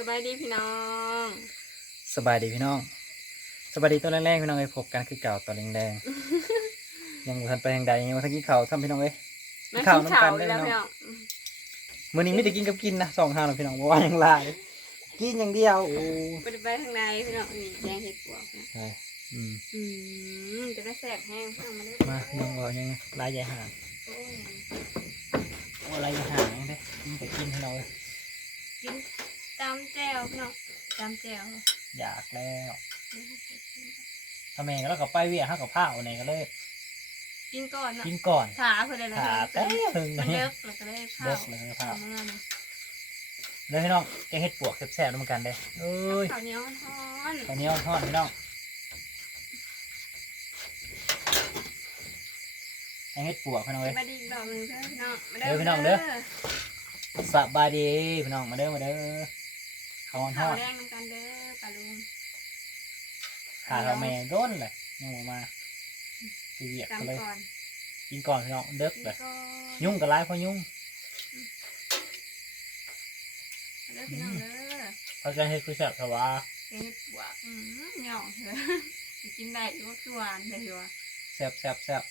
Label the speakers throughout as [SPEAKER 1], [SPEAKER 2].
[SPEAKER 1] สบายดีพี่น้อง
[SPEAKER 2] สบายดีพี่น้องสบายดีตอนแรกๆพี่น้องเอ้ยพบกันคือเก่าตอนแดงๆยังบ่ทันไปทางใดยังบ่ทันกินข้าวทำพี่น้องเอ้ย
[SPEAKER 1] มา
[SPEAKER 2] ข่าว
[SPEAKER 1] กิน
[SPEAKER 2] น้ำ
[SPEAKER 1] ข่าว
[SPEAKER 2] กัน
[SPEAKER 1] อีกแล้ว
[SPEAKER 2] ได้
[SPEAKER 1] พี่
[SPEAKER 2] เนาะ
[SPEAKER 1] น้อง
[SPEAKER 2] มื้อนี้มีแต่กินกับกินนะสองทางนะพี่น้องบ่ว่าหยังหลายกินอย่างเดียวโอ้
[SPEAKER 1] ไปไปทางในพี่น้องนี่แกงเห็ดปวกนะ
[SPEAKER 2] ใช่อืม
[SPEAKER 1] อืมจะได้แสบแห้งพี่น้องมาเลย
[SPEAKER 2] มายังบ่ยังลายใหญ่ห่าง
[SPEAKER 1] โอ้ย
[SPEAKER 2] โอ้ลายใหญ่ห่างยังเด้กินแต่กินพี่น้องเอ้ย
[SPEAKER 1] กิน ตามแจ่วพี่น้องตามแจ่ว
[SPEAKER 2] อยากแล้วทำไมก็แล้วก็ไปเวียเฮากับผ้าเอาไหนก็เลย
[SPEAKER 1] กินก่อนเนาะ
[SPEAKER 2] กินก่อน
[SPEAKER 1] ขาเพื่อนเลยนะ
[SPEAKER 2] ขาแป๊บนึง
[SPEAKER 1] มัน
[SPEAKER 2] นี่
[SPEAKER 1] เลิกแล้วก็ได้ข้า
[SPEAKER 2] เลิ
[SPEAKER 1] ว
[SPEAKER 2] กเลยผ้า
[SPEAKER 1] เมื่อนะ
[SPEAKER 2] แล้วพี่น้องแกงเห็ดปวกแซ่บๆด้วยกันเด้เอ้ย
[SPEAKER 1] ข้าวเหนียวมันฮ้อน
[SPEAKER 2] ตอนนี้เอาทอดพี่น้องแกงเห็ดปวกพี่น้อง
[SPEAKER 1] ส
[SPEAKER 2] เอ้ย
[SPEAKER 1] บายดีอีกดอกหนึ่งเด้อพี่น้องมา
[SPEAKER 2] เด้อพี่น้องเด้อสบายดีพี่น้องมาเด้อมาเด้อ ข้าวท
[SPEAKER 1] ข้า
[SPEAKER 2] อ
[SPEAKER 1] ว
[SPEAKER 2] ด
[SPEAKER 1] แดงน้ำกันเด้อปลาลุง
[SPEAKER 2] ขาเราแม่ด้นเลยยังบ่มาไปเวียกกันเลย
[SPEAKER 1] จำก่อน
[SPEAKER 2] กินก่อนพี่น้องเด็ก
[SPEAKER 1] กิน
[SPEAKER 2] เลย
[SPEAKER 1] ก่อน
[SPEAKER 2] ยุ่งกับไรเพราะยุ่ง
[SPEAKER 1] เด้อพี่น้องเด้อ
[SPEAKER 2] เพราะจะเฮ็ดคือแซ่บแต่ว่า
[SPEAKER 1] เฮ็ดบวกอืมหย่องเถอะกินได้อยู่ว่าคือหวานได้อยู่ว่า
[SPEAKER 2] แซ่บแซ่บแซ่บ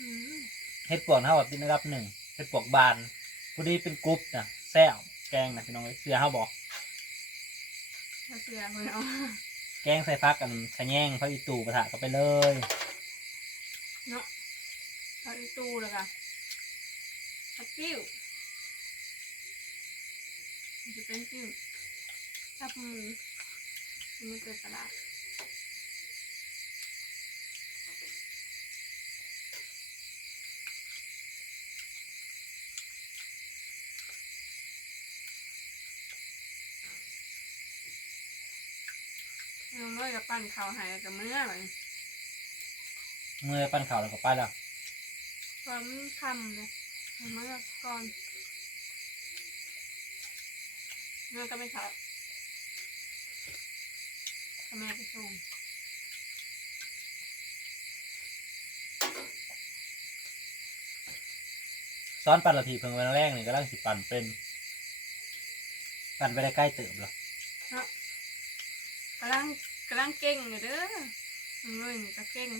[SPEAKER 1] อืม
[SPEAKER 2] เฮ็ดปวกนะแบบติดอันดับหนึ่งเฮ็ดปวกบานพอดีเป็นกรุ๊ปนะแซ่บแกงนะพี่น้องเอ้ยเสือเขาบอก
[SPEAKER 1] ถ้าเสือเพิ่นเอา
[SPEAKER 2] แกงใส่ฟักกันขะแยงพักอีตู่ปะทะก็ไปเลย
[SPEAKER 1] เนาะเอาอีตู้แล้วก็ผักติ้วมันจะเป็นติ้วทับหมูมันเกิดตลาด น้องน้อยกับปั่นข้าวใหายกับเมื่อแบบ
[SPEAKER 2] เมื่อปั้นข้าวแล้วก็ไปแล้ว
[SPEAKER 1] ความคำเลยเอามาแล้วก่อนแม่ก็ไม่ทับทำไมไปส่ง
[SPEAKER 2] ซ้อนปั่นละทีเพิ่งวันแรกนี่ก็ร่างสิปั่นเป็น ปั่นไปได้ใกล้เติมแล้ว
[SPEAKER 1] เนาะกำลังกำลังเก่งเลยเด้อมึงเลยนี่ก็เก่ง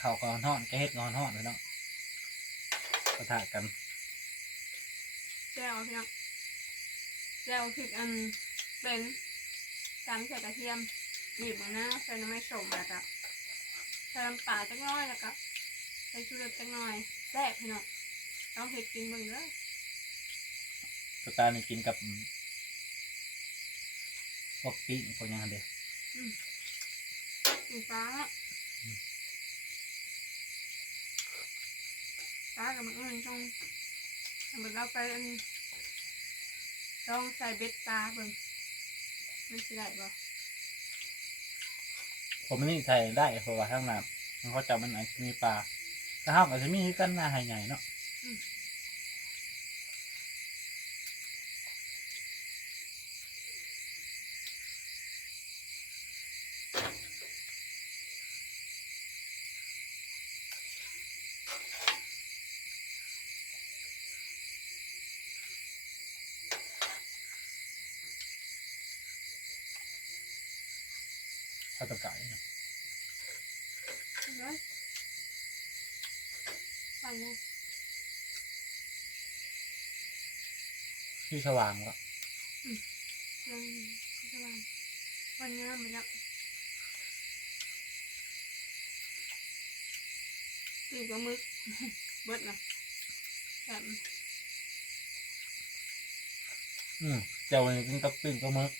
[SPEAKER 2] ข้าวก็ห่อนๆแกเฮ็ดงอนห่อนเลยเนาะปะทะกัน
[SPEAKER 1] แจ่วพี่น้อง แจ่วพริกอันเป็นจำใส่กระเทียมบีบมะนาวใส่น้ำไม่สมแล้วก็ใส่น้ำปลาจักหน้อยแล้วก็ใส่ชูรสจักหน่อยแซ่บพี่น้องต้องเผ็ดกินเบิ่งเด้อ
[SPEAKER 2] สตาร์นี่กินกับพวกปิ้งพวกหยังหั้นเด้
[SPEAKER 1] สีฟ้าเนาะฟ้ากับมันอื่นตรงเหมือนเราไปอัน ลองใส่เบ็ดปลาเบิ่งมันสิได้บ่
[SPEAKER 2] ผมไม่ได้ใส่ได้เพราะว่าข้างหน้ามันเขาจับมันอาจจะมีปลาแต่ห้ามอาจจะมีคือกันหน้าใหญ่ๆเนาะาวตะไก่เนาะ
[SPEAKER 1] เห็นไหมไปเลย
[SPEAKER 2] ที่สว่างแล้ว
[SPEAKER 1] ยังจะวางวันนี้มันจะตีกับมึกเบิดนะแบบ
[SPEAKER 2] อืมเจ้านี่กินกับปิ้งกับหมึก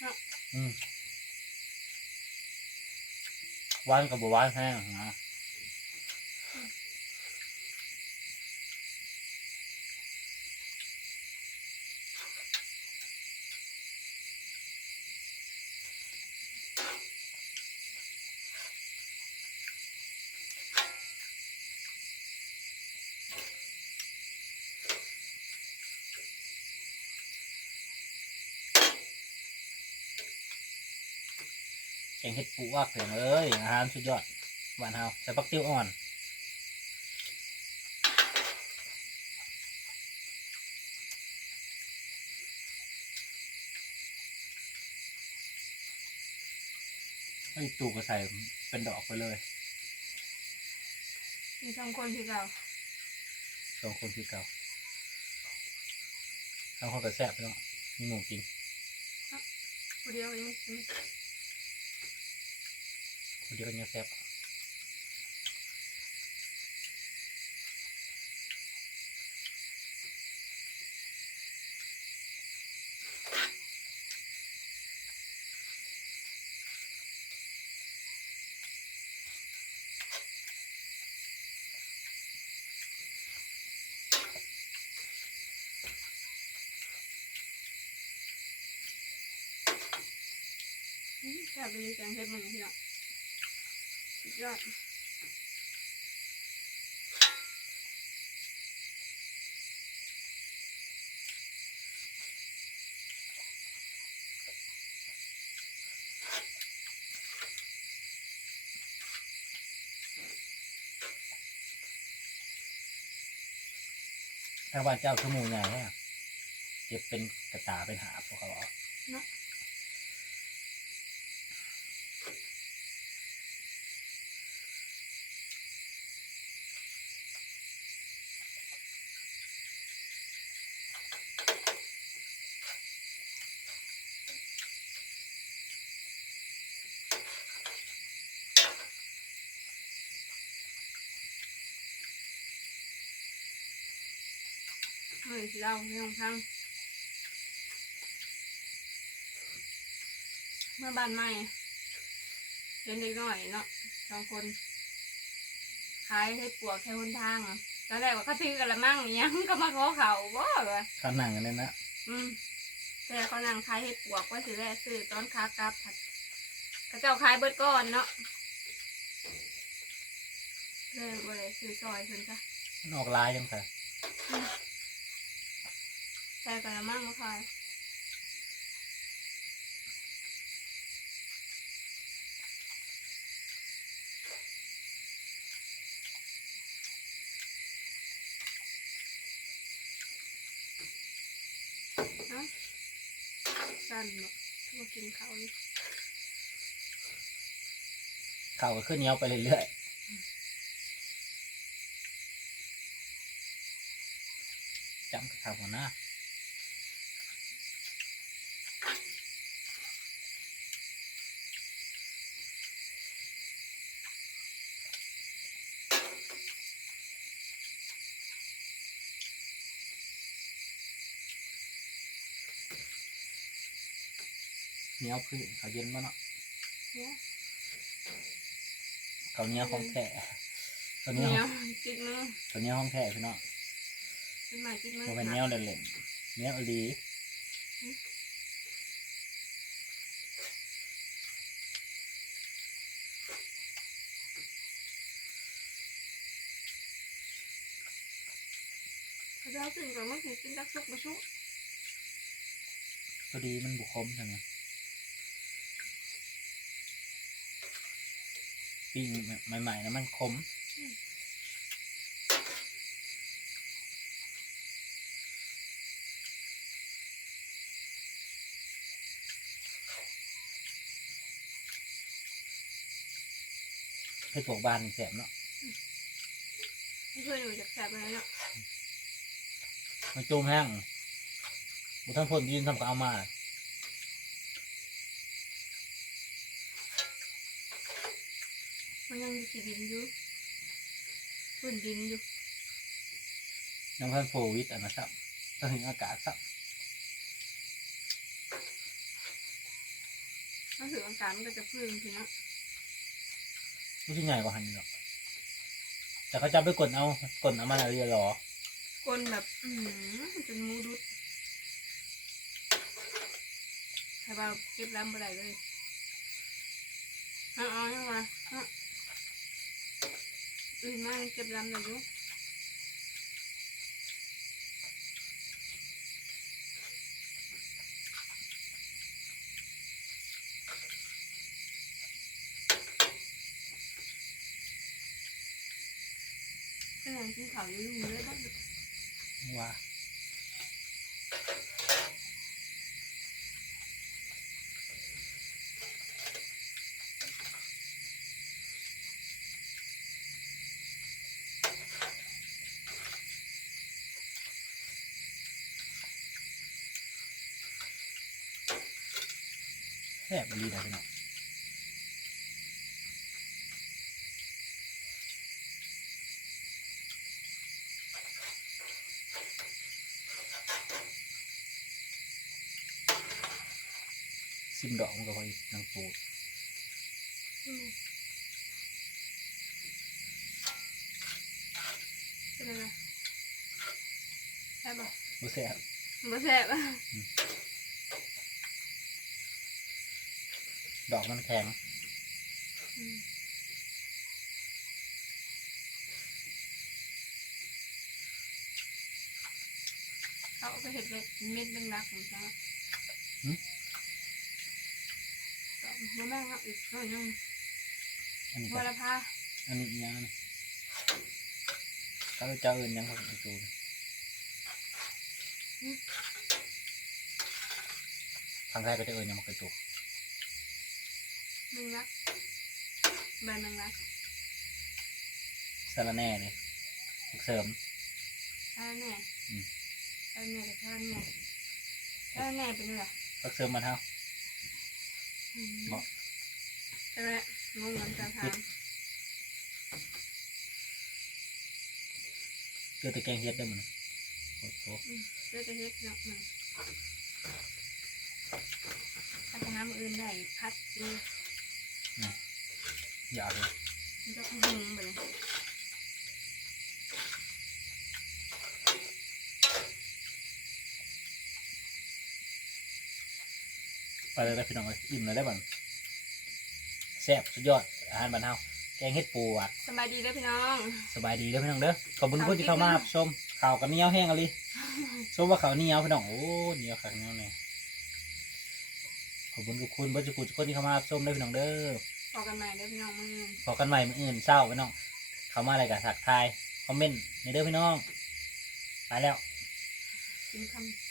[SPEAKER 1] เนาะ
[SPEAKER 2] อืม หวานกับบัวหวานแห้งนะ งเห็ดปูว่าเพียงเลยอาหารสุดยอดหวานเฮาใส่ปักติ้วอ่อนไอ้ตูก็ใส่เป็นดอกไปเลย
[SPEAKER 1] มีสองคนที่เรา
[SPEAKER 2] สองคนคือเก่าทั้งคนก็แซ่บไปแล้วมีหมูกิน
[SPEAKER 1] ผู้เดียวยังกิน
[SPEAKER 2] คนเดียวก็ยังแซ่บ
[SPEAKER 1] อืมแซ่บเลยแกง เผ็ดมันพี่น้อง สุดยอด
[SPEAKER 2] ทางบ้าเจ้าขโมยไงเนี่ยเก็บเป็นกระตาเป็นหาพวกเขาบอ
[SPEAKER 1] เนาะ เฮ้ยสิเราไม่ต้องพังเมื่อบ้านใหม่เห็นเด็กน้อยเนาะสองคนขายให้ปวกแค่คนทางอะตอนแรกว่าเขาซื้อกันละมั่งอิหยังก็มาขอเขาบ่เลย
[SPEAKER 2] ข้าวหนังกันเลยนะ
[SPEAKER 1] อืมแต่เขานั่งขายให้ปวกว่าสิแวะซื้อตอนค้ากลับผัดเขาเจ้าขายเบิดก้อนเนาะเลยบ่ได้ซื้อซอยเพิ่นจ้ะ
[SPEAKER 2] มันออกลายยังไง
[SPEAKER 1] ใส่กันละมังมาค่ะสั่นเนาะมากินข้าวนี่
[SPEAKER 2] ข้าวก็ขึ้นเหนียวไปเรื่อยๆจำกับข้าวหัวหน้า เหนียวคือข้าวเย็นมาเนาะ
[SPEAKER 1] เนี่ย
[SPEAKER 2] ข้าวเหนียวของแท้ข้าวเหนี
[SPEAKER 1] เห
[SPEAKER 2] ยว
[SPEAKER 1] นียวจิกมือ
[SPEAKER 2] ข้าวเหนียวของแท้พี่น้อง
[SPEAKER 1] เป็นหมาจิกมือ
[SPEAKER 2] บ่เป็นเหนียวเล่นๆเหนียวอีหลี
[SPEAKER 1] เขาจะเอาขึ้นก่อนว่าสิกินจักซุกมาชุก
[SPEAKER 2] พอดีมันบุคมใช่ไหม ปิ้งใหม่ๆแล้วมันคมให้พวกบ้านแสบเนาะ
[SPEAKER 1] ไม่เคยอยู่จากแสบเลยเนาะ
[SPEAKER 2] มันจมแห้งบุท่านพ่นดินทำก็เอามา
[SPEAKER 1] มันยังมีขีดินอยู่พื้นดินอยู่
[SPEAKER 2] ยังพันโฟวิตอันนะครับถ้าถึงอากาศสัก
[SPEAKER 1] ถ้าถืออากาศมันก็จะพื้นทีเนาะ
[SPEAKER 2] ไม่ใช่ใหญ่กว่าหันนี่หรอกแต่เขาจะไปกดเอากดเอามาเรียหรอ
[SPEAKER 1] ก้นแบบอืมจนมูดุดถ้าว่าเก็บล้ำบ่ได้เลยเอาเอายังวะเอาอื่นมากเ Ừ, mai chụp làm là đúng. cái này
[SPEAKER 2] cũng
[SPEAKER 1] khẩu luôn mới bắt được. Wow. นข้าวอยู่ลุงเลยบ้าง
[SPEAKER 2] ว่าแซ่บดีนะพี่น้องซิมดอกมันก็พออีกนางปูด
[SPEAKER 1] อืมเป็นไงแซ่บปะ
[SPEAKER 2] บ่แซ่บ
[SPEAKER 1] บ่แซ่บอะ
[SPEAKER 2] ดอกมันแข็ง
[SPEAKER 1] อืมเขาเอาไปเห็ดเม็ดเม็ดเป็นรักของเขาก็มาแม่งเอาอีกหน่อยนึง
[SPEAKER 2] อันนี้
[SPEAKER 1] บั
[SPEAKER 2] ก็
[SPEAKER 1] วละพา
[SPEAKER 2] อันนี้อีกอยังนี่เขาเจ้าเอินหยังครับนางปูดทางไทยก็จะเอินหยังมาเกิดตัว
[SPEAKER 1] แมงลักใบแมงลัก
[SPEAKER 2] สารแหน่เลยลูกเสริม
[SPEAKER 1] ท่าแน่
[SPEAKER 2] อืม
[SPEAKER 1] ท่าแน่กับท่าแน่ท่าแน่เป็นไงล่ะ
[SPEAKER 2] ลูกเสริมมันเท่า
[SPEAKER 1] อืม
[SPEAKER 2] บอก
[SPEAKER 1] ใช่ไหมงงเหมือนกันทาง
[SPEAKER 2] เกลือตะแกงเฮ็ดได้มันโอ้โห
[SPEAKER 1] อืมเพื่อจะเฮ็ดเนาะอืมถ้าจะน้ำอื่นได้พัดกิน
[SPEAKER 2] อยากเลย
[SPEAKER 1] มันจะหึงไปเลย
[SPEAKER 2] ไปเลยได้พี่น้องเลยอิ่มเลยได้บ่นแซ่บสุดยอดอาหารบ้านเฮาแกงเฮ็ดปูอะ
[SPEAKER 1] สบายดีเด้อพี่น้อง
[SPEAKER 2] สบายดีเด้อพี่น้องเด้อขอบคุณผู้ที่เข้ามารับชมข่าวกันเหนียวแห้งอะไรชมว่าข่าวเหนียวพี่น้องโอ้เหนียวขังเหนียวเนี่ยข อบคุณทุกคนผู้ทุกคนทุกคนที่เข้ามารับชมเด้อพี่น้องเด้อ
[SPEAKER 1] พอกันใหม่เด้อพี่น้องมือ
[SPEAKER 2] พอกันใหม่มื้ออื่นเศร้าพี่น้อง เข้ามาอะไรกับสักทายคอมเมนต์ในเด้อพี่น้อง ไปแล้ว
[SPEAKER 1] กินคำ